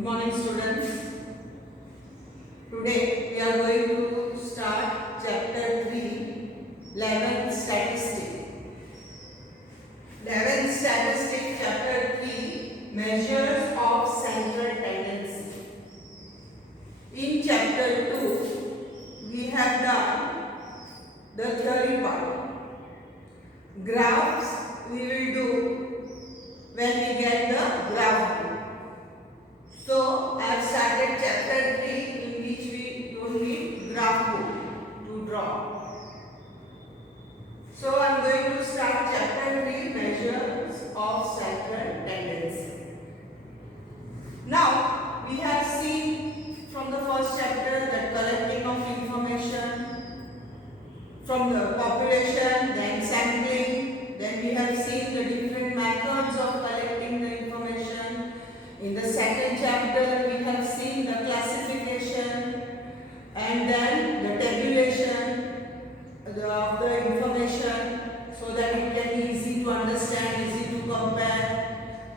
Good morning, students. Today we are going to start chapter 3, 11th statistic. 11th statistic, chapter 3, measures of central tendency. In chapter 2, we have done the theory part. Graphs we will do when we get the graph book. So I have started chapter 3 in which we don't need graph book to draw. So I am going to start chapter 3, measures of central tendency. Now we have seen from the first chapter that collecting of information from the population, then sampling, then we have seen the different methods of collecting the information. In the second chapter, we have seen the classification and then the tabulation of the information so that it can be easy to understand, easy to compare.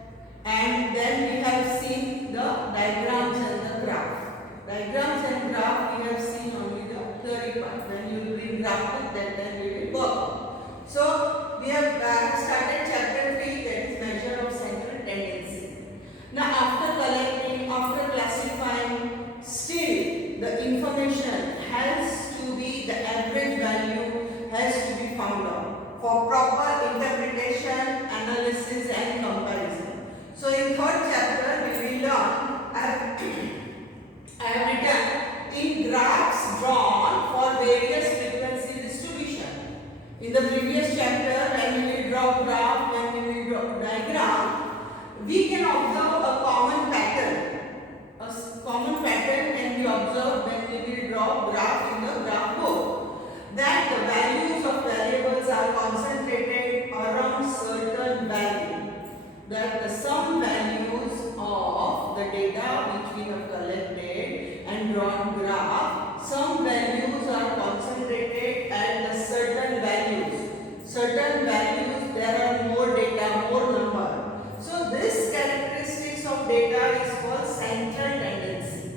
And then we have seen the diagrams and the graph. Diagrams and graph we have seen only the theory part. When you bring graph, then we will work. So we have started chapter 3, that is measure of central tendency. Now after collecting, after classifying, still the information has to be, the average value has to be found out for proper interpretation, analysis and comparison. So in third chapter we will learn, I have written in graphs drawn for various frequency distribution. In the previous chapter when we will draw graph, when we will draw diagram, we can observe a common pattern. A common pattern can be observed when we will draw graph in the graph book. That the values of variables are concentrated around certain value. That the sum values of the data which we have collected and drawn graph, some values are concentrated at the certain values. Certain values, there are more data, more number. So this characteristics of data is called central tendency.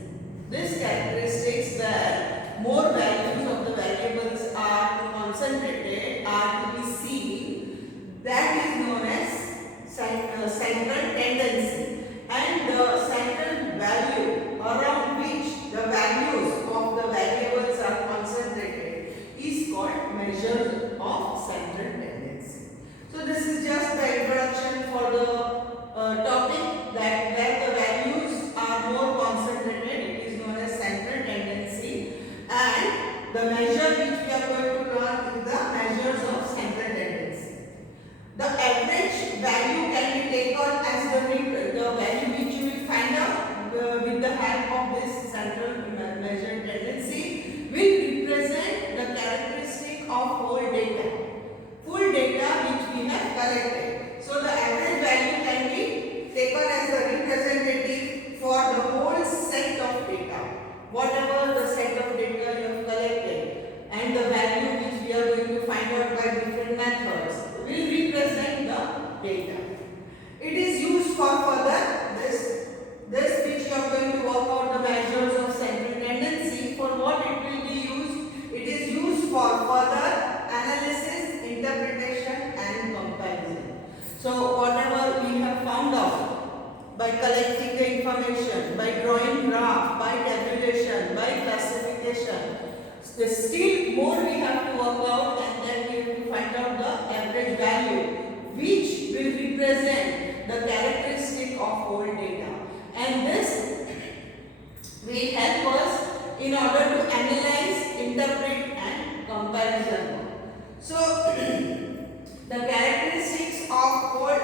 This characteristics where more values of the variables are concentrated, are to be seen, that is known as central tendency. And the central value around which the values of the variables are concentrated is called measures of central tendency. So this is just the introduction for the topic, that where the values are more concentrated, it is known as central tendency, and the measure which we are going to learn is the measures of central tendency. The average value can be taken as the value which you will find out with the help of this central measure tendency will represent the characteristic of whole data. Full data which we have collected. So the average value can be taken as the representative for the whole set of data. Whatever the set of data you have collected, and the value which we are going to find out by different methods will represent the data. It is used for further this which you are going to work out the measures of central tendency. For what it will be used? It is used for further analysis, interpretation and comparison. So whatever we have found out by collecting the information, by drawing graph, by tabulation, by classification, still more we have to work out, and then we have to find out the average value which will represent the characteristic of whole data. And this will help us in order to analyze, interpret and comparison. So the characteristics of good,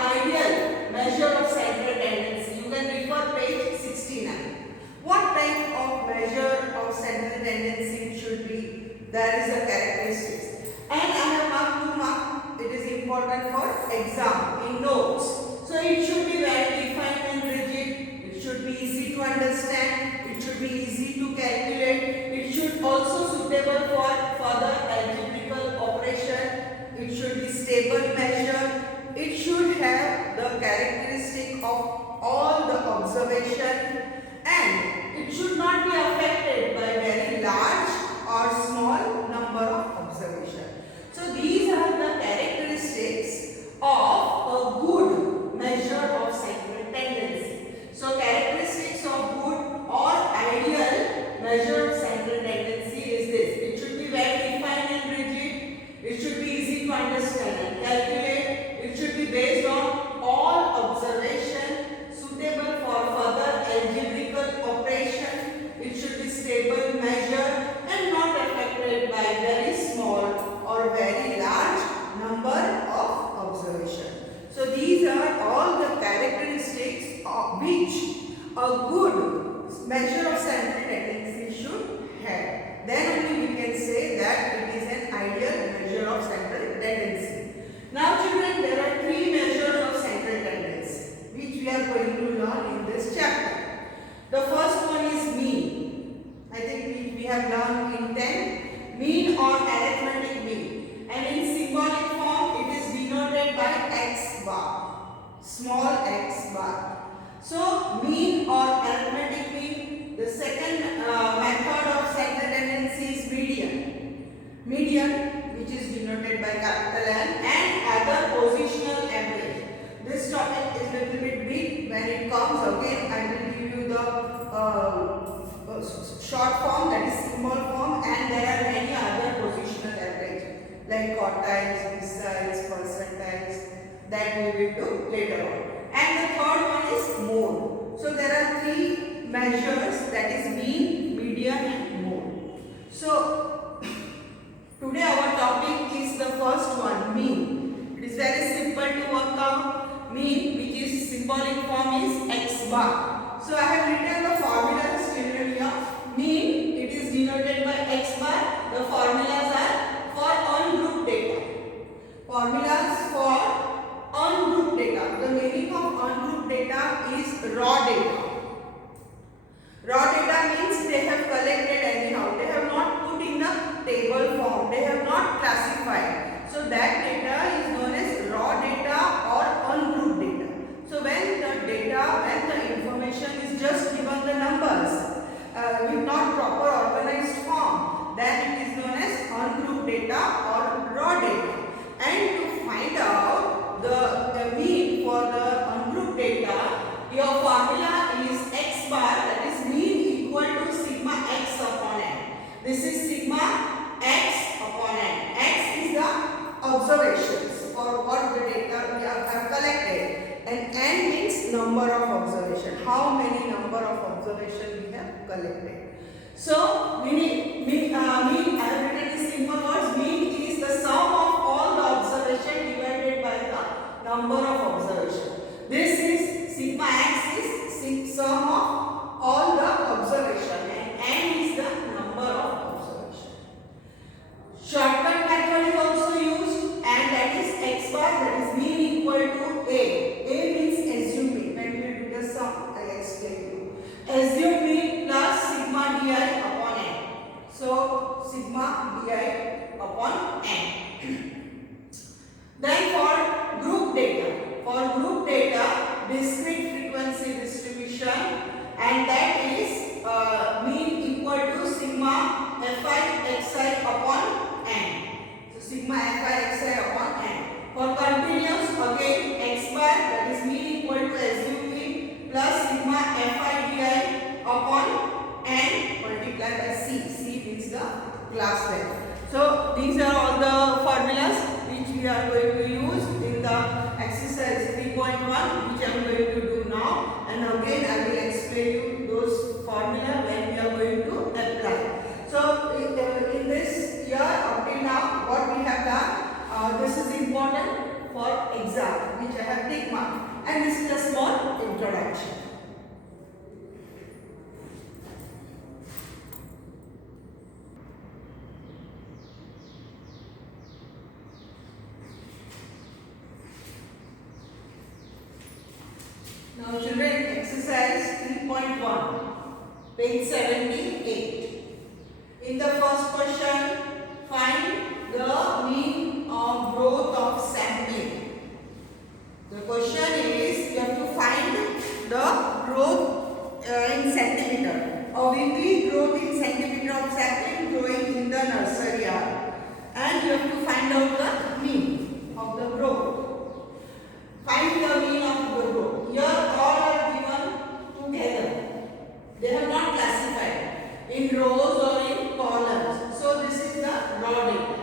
ideal measure of central tendency. You can refer page 69. What type of measure of central tendency should be? There is a characteristics. And I have marked 2 marks. It is important for exam in notes. So it should be well defined and rigid. It should be easy to understand. It should be easy to calculate. It should also suitable for further algebraical operation. It should be stable measure. It should have the characteristic of observation, and it should not be affected by very large or small number of observation. So these are the characteristics of a good measure of central tendency. So characteristics of good or ideal measure of central tendency is this. It should be well defined and rigid. It should be easy to understand and calculate. It should be based on all observation, suitable for further algebraical operation. It should be stable measure and not affected by very small or very large number of observation. So these are all the characteristics of which a good measure of central tendency should have. Then only we can say that it is an ideal measure of central tendency. Now children, there are three measures of central tendency which we are going to learn in this chapter. The first one is mean. I think we have learned in 10th. Mean or arithmetic mean. And in symbolic form it is denoted by x bar. Small x bar. So mean or arithmetic mean. The second method of central tendency is median. Median, which is denoted by capital N, and other positional average. This topic is little bit big. When it comes again, I will give you the short form, that is symbol form, and there are many other positional average like quartiles, deciles, percentiles that we will do later on. And the third one is mode. So there are three measures, that is mean, median and mode. So today our topic is the first one, mean. It is very simple to work out. Mean, which is symbolic form, is x bar. So I have written the formulas children here. Mean, it is denoted by x bar. The formulas are for ungrouped data. Formulas for ungrouped data. The meaning of ungrouped data is raw data. Raw data means they have collected anyhow. They have not put in the table form. They have not classified. So that data is known as raw data or ungrouped data. So when the data, when the information is just given the numbers with not proper organized form, then it is known as ungrouped data or raw data. And to find out the mean for the ungrouped data, your formula is x bar, that is mean equal to sigma x upon n. This is sigma x upon n. X is the observations for what the data we have collected, and n means number of observation, how many number of observation we have collected. So mean I have written this simple words. Mean is the sum of all the observation divided by the number of observation. This is sigma x is sum of all the observation, and n is the number of observation. Shortcut method is also used, and that is x bar, that is mean equal to a. A means assume mean. When we do the sum, I will explain you. Assume mean plus sigma di upon n. So sigma di upon n. Then for group data, discrete frequency distribution, and that is mean equal to sigma fi xi upon n. So sigma fi xi upon n. For continuous, again x bar, that is mean equal to assume mean plus sigma fi di upon n multiplied by c. C means the class length. So these are all the formulas which we are going to use in the exercise 3.1, which I am going to do now, and again I will explain you those formula when we are going to apply. So in this year up till now, what we have done, this is important for exam, which I have tick mark, and this is a small introduction. Now children, exercise 3.1, page 78. In the first question, find the mean of growth of sampling. The question is, you have to find the growth growth in centimeter of sapling growing in the nursery are. And you have to find out the mean of the growth. Find the mean of the growth. Here all are given together. They have not classified in rows or in columns. So this is the raw data.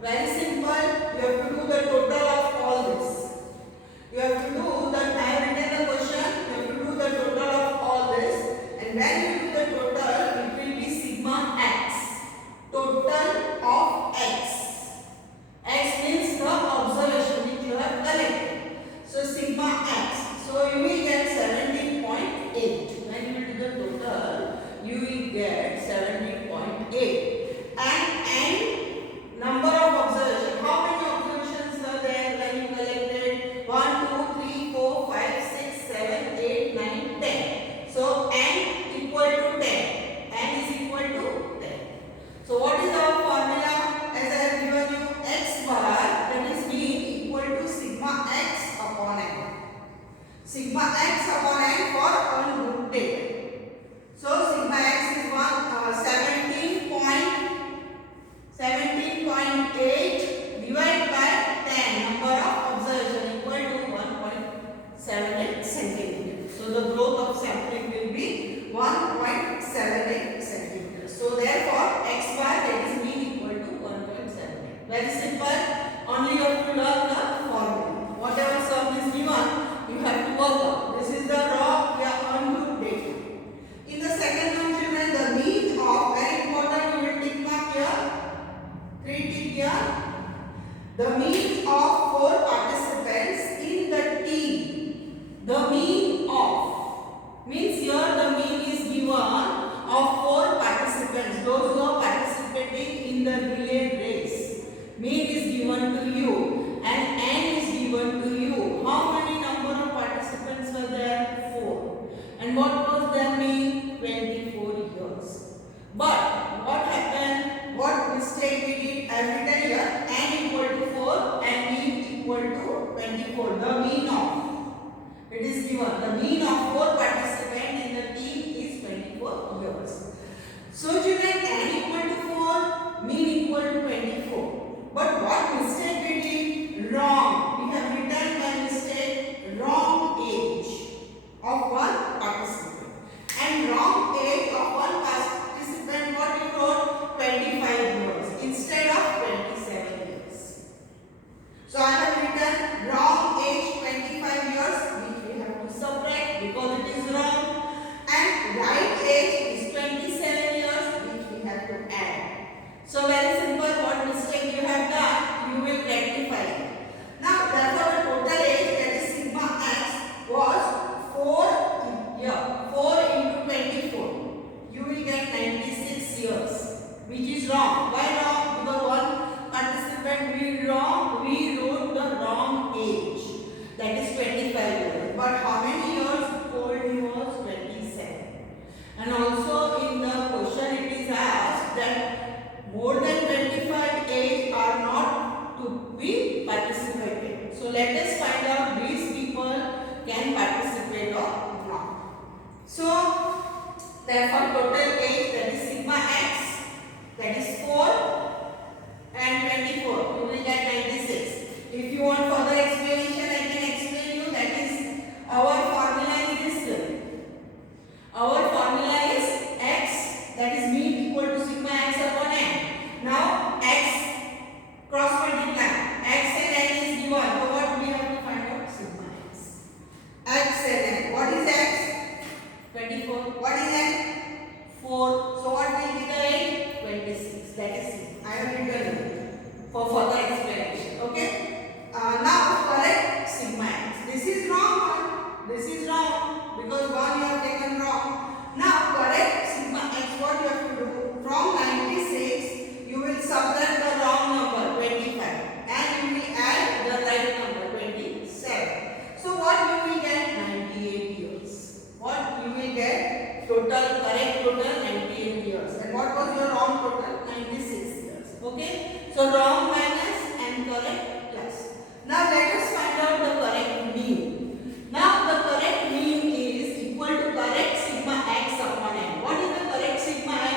Very simple. You have to do the total of all this. You have to do the, I have written the question. You have to do the total of all this. And when you do the total, it will be sigma x. Total of x. X means the observation which you have collected. So sigma x. So you will get 17.8. When you will do the total, you will get 17.8. And number of observations. How many observations are there when you collected? 1, 2, 3, 4, 5, 6, 7, 8, 9, 10. So n equal to 10. N is equal to 10. So what is our formula? As I have given you, x bar, that is mean, equal to sigma x upon n. Sigma x upon n for ungrouped data. So sigma x is 17.8 divided by 10, number of observation, equal to 1.78 centimeters. So the growth of sampling will be 1.78 centimeters. So therefore x bar, that is mean, equal to 1.78. Very simple. Only you have to learn the formula. Whatever sum is given, you have to work out. This is the raw, ungrouped data. In the second one, children, the mean of, very important, you will tick mark here. 3 tick here. The mean of 4 participants in the team. The mean of means here the mean is given of 4 participants. Those who are participating in the relay race. Mean is given to you and n is given to you. How many number of participants were there? 4. And what was their mean? 24 years. But what happened? What mistake we did? Every time here n equal to 4 and mean equal to 24. The mean of, it is given, the mean of 4 participants in the team is 24 years. So children, n equal to 4, mean equal to 24. But what mistake we did? Wrong. We have written by mistake wrong age of one participant. And wrong age of one participant, what we wrote? 25 years instead of 27 years. So I have written wrong age 25 years, which we have to subtract because it is wrong. And right age is 27 years, which we have to add. So very simple, what mistake you have done, you will rectify it. Now therefore the total age, that is sigma x, was 4 into 24. You will get 96 years, which is wrong. Why wrong? Because one participant we wrote the wrong age, that is 25 years. But how many years old he was? 27. And also in the question it is asked that more than 25 age are not to be participated. So let us find out these people can participate or not. So therefore total age, that is sigma x, that is 4 and 24. You will get 96. If you want further explanation, I can explain you. That is, our formula is this way. Our formula is x, that is mean, equal to sigma x upon n. Now x cross multiply. X and n is given. So what we have to find out? Sigma x. X and n. What is x? 24. What is n? 4. So what will be the age? 26. That is C. I have written it for further explanation. Okay. Now correct sigma x. This is wrong one. This is wrong because one you have taken wrong. Now correct sigma x. What you have to do? From 96, you will subtract the wrong number 25 and you will add the right number 27. So what you will get? 98 years. What you will get? Total, correct total 98 years. And what was your wrong total? 96 years. Okay. So wrong minus and correct plus. Now let us find out the correct mean. Now the correct mean is equal to correct sigma x upon n. What is the correct sigma x?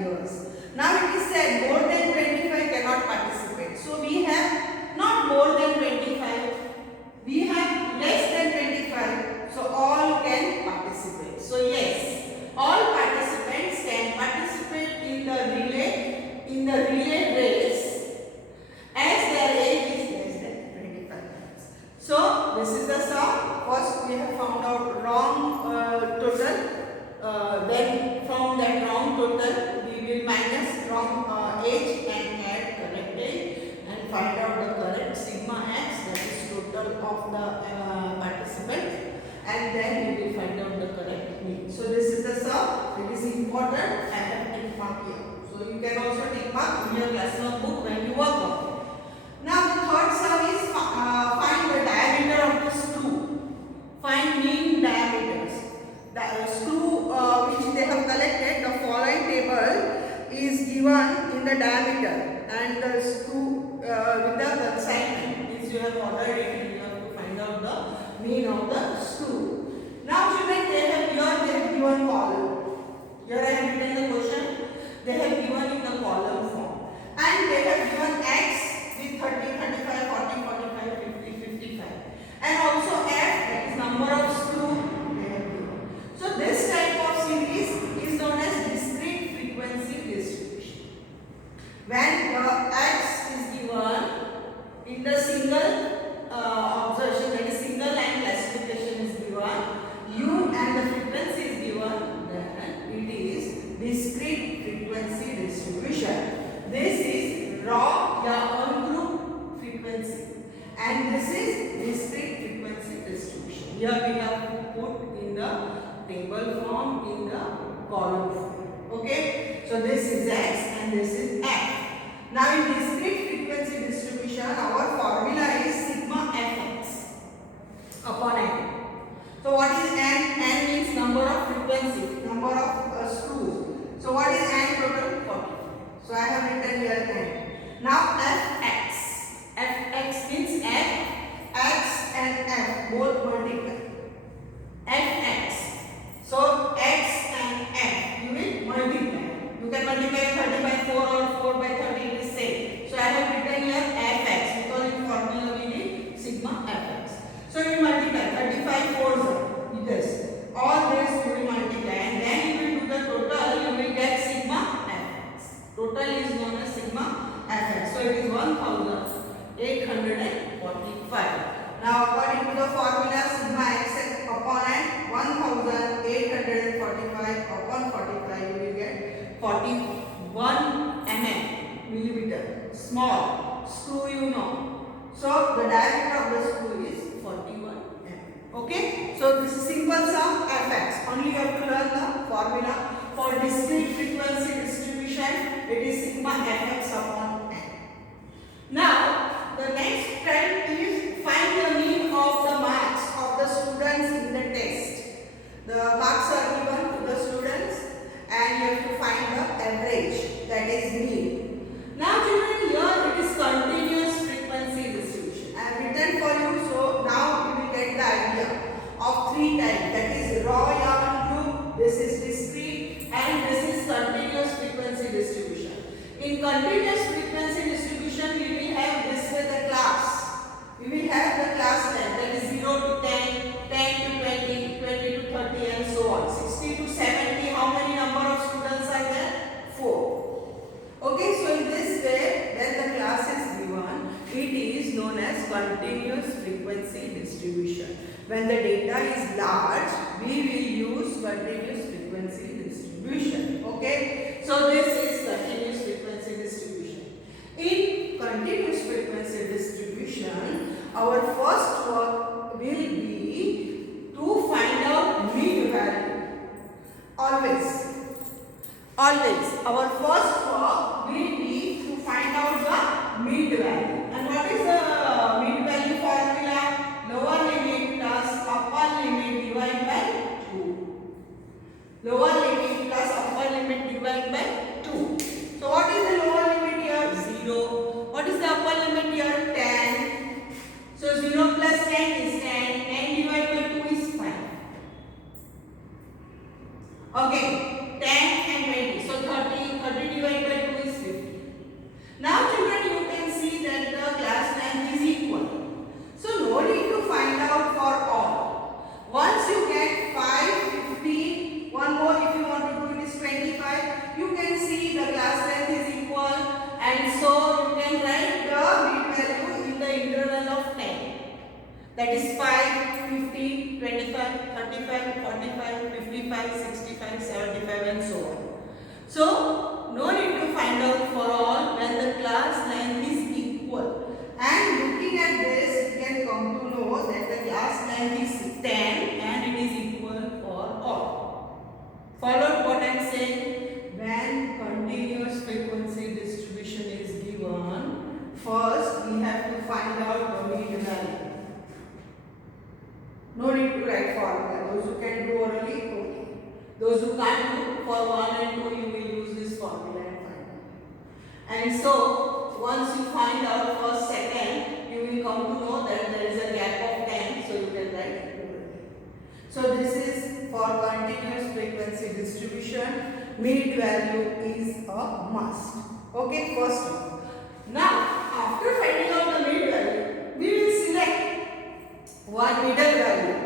years. Now it is said more than 25 cannot participate. So we have not more than 25. We have less than 25. So all can participate. So yes, all participants can participate in the relay race as their age is less than 25 years. So this is the sum. First we have found out wrong total. Then from that wrong total we will minus wrong age and add correct age and find out the correct sigma x, that is total of the participants, and then we will find out the correct mean. So this is the sum. It is important. I have tick mark here. So you can also tick mark in your class notebook when you work on it. Now the third sum is find the diameter of the screw. Find mean diameters. The screw which they have collected, the following table is given in the diameter, and the screw with the consignment is you have ordered it. You have to find out the mean of the screw. Now children, they have given column. Here I have written the question. They have given in the column form, and they have given x with 30, 35, 40, 45, 50, 55, and also f, that is number of screw. So this type of series is known as discrete frequency distribution. When x is given in the single observation, that is single line classification is given, u and the frequency is given, then it is discrete frequency distribution. This is raw or ungroup frequency, and this is discrete frequency distribution. Here we have put in the table form, in the column form. Okay, so this is x and this is f. Now in discrete frequency distribution, our formula is sigma fx upon n. So what is n? N means number of frequency, number of screws. So what is n total? 40. So I have written here n. Now fx. Fx means f, x and f both multiply. Fx. So x and f, you will multiply. You can multiply 30 by 4 or 4 by 30, it is same. So I have written here fx, because in formula we need sigma fx. So you multiply 35 4s, this. All this you will multiply, and then you will do the total, you will get sigma fx. Total is known as sigma fx. So it is 1845. Now according to the formula, sigma x upon n, 1845 upon 45, you will get 41 millimeter. Small screw, you know. So the diameter of the screw is 41 mm. Okay. So this is simple sum fx. Only you have to learn the formula for discrete frequency distribution. It is sigma fx upon n. Now the next trend is find the mean of the marks of the students in the test. The marks are given to the students, and you have to find the average, that is mean. Now children, here it is continuous frequency distribution. I have written for you, so now you will get the idea of three types, that is raw yarn group, this is discrete, and this is continuous frequency distribution. In continuous frequency distribution, we will have this way the class. We will have the class 10, that is 0 to 10, 10 to 20, 20 to 30, and so on. 60 to 70, how many number of students are there? 4. Okay, so in this way, when the class is given, it is known as continuous frequency distribution. When the data is large, we will use continuous frequency distribution. Okay, so this is continuous frequency distribution. In continuous frequency distribution, our first work will be to find out mean value. Always. Our first work will be to find out the mean value. And what is the mean value formula? Lower limit plus upper limit divided by 2. Lower limit plus upper limit divided by 2. So what is the lower limit here? 0. What is the upper limit here? 10. So 0 plus 10 is 10. 10 divided by 2 is 5. Okay. 10 and 20. So 30. 30 divided by 2 is 50. Now children, you can see that the class length is equal. So no need to find out for all. Once you get 5, 15, one more if you want to do it is 25, you can see the class length is equal, and so you can write the mid value in the interval of 10. That is 5, 15, 25, 35, 45, 55, 65, 75 and so on. So no need to find out for all when the class length is equal. And looking at this, you can come to know that the class length is 10 and it is equal for all. Follow what I am saying? When continuous frequency distribution is given, first we have to find out the mean value. No need to write formula. Those who can do orally, okay. Those who can't do, for 1 and 2 you will use this formula and find out. And so once you find out for second, you will come to know that there is a gap of 10, so you can write orally. So this is for continuous frequency distribution. Mid value is a must. Okay, first one. Now after finding out the mid value, we will select one middle value.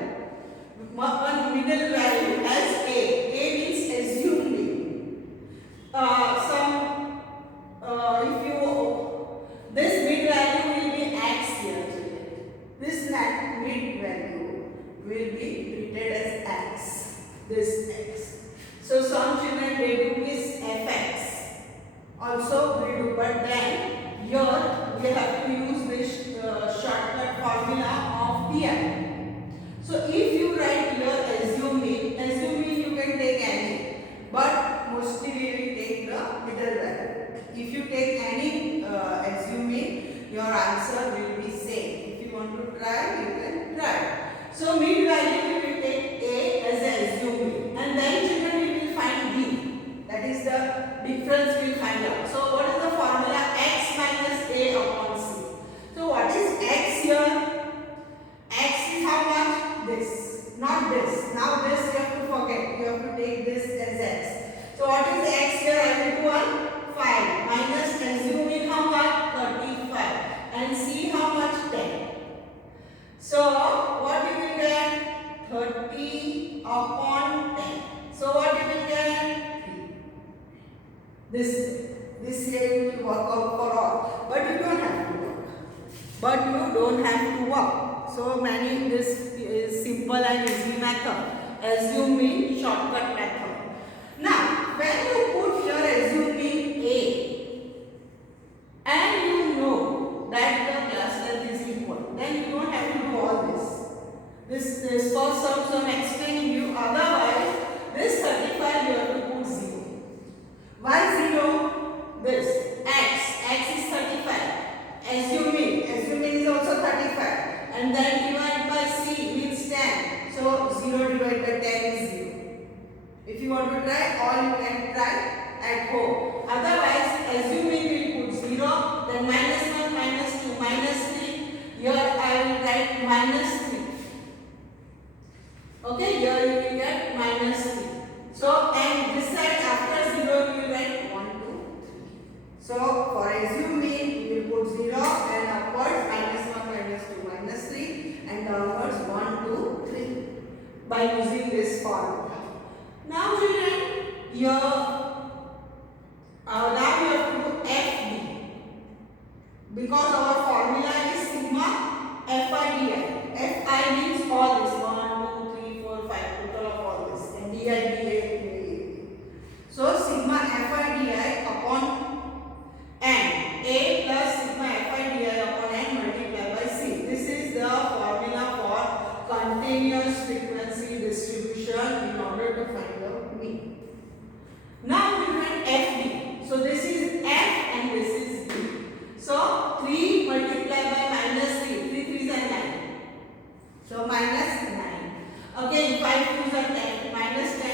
One middle value as A. A means assuming. This mid value will be X here. This mid value will be treated as X. This X. So some children they do is Fx. Also we do, but then here we have to use this shortcut formula of Pi. So if you write here assuming you can take any, but mostly we will take the middle value. If you take any assuming, your answer will be same. If you want to try, you can try. So mid value we will take A as a assuming, and then children we will find B. That is the difference we will find out. So what is the formula? X minus A upon C. So what is X here? X is how much? This, not this. Now this you have to forget. You have to take this as X. So what is X here? I will do 1, 5 minus assuming how much? 35. And see how much? 10. So what you will get? 30 upon 10. So what you will get? 3. This here you will work out for all. But you don't have to work. So this is simple and easy method. Assuming shortcut method. Now, when you put your assuming A and you know that the class length is equal, then you don't have to do all this. This is for some explaining you. Otherwise, this 35 you have to put 0. Why 0? This X is 35. Assuming is also 35. And then divide by C means 10. So 0 divided by 10 is 0. If you want to try, all you can try at home. Otherwise, assuming we put 0, then minus 1, minus 2, minus 3. Here I will write minus 3. Okay, here you will get minus 3. So, and this side after 0 you will write 1, 2, 3. So, for assuming we will put 0 and upwards minus 1, minus 2, minus 3 and downwards 1, 2, 3 by using this formula. Now children, now we have to do FD because our formula is sigma FIDI. FI means all this 1, 2, 3, 4, 5 total of all this and DI. So sigma FIDI upon N, A plus sigma FIDI upon N multiplied by C. This is the formula for continuous frequency distribution in order to find out mean. Now we find FD. So this is F and this is D. So 3 multiplied by minus 3. 3 3s are 9. So minus 9. Again 5 2s are 10. Minus 10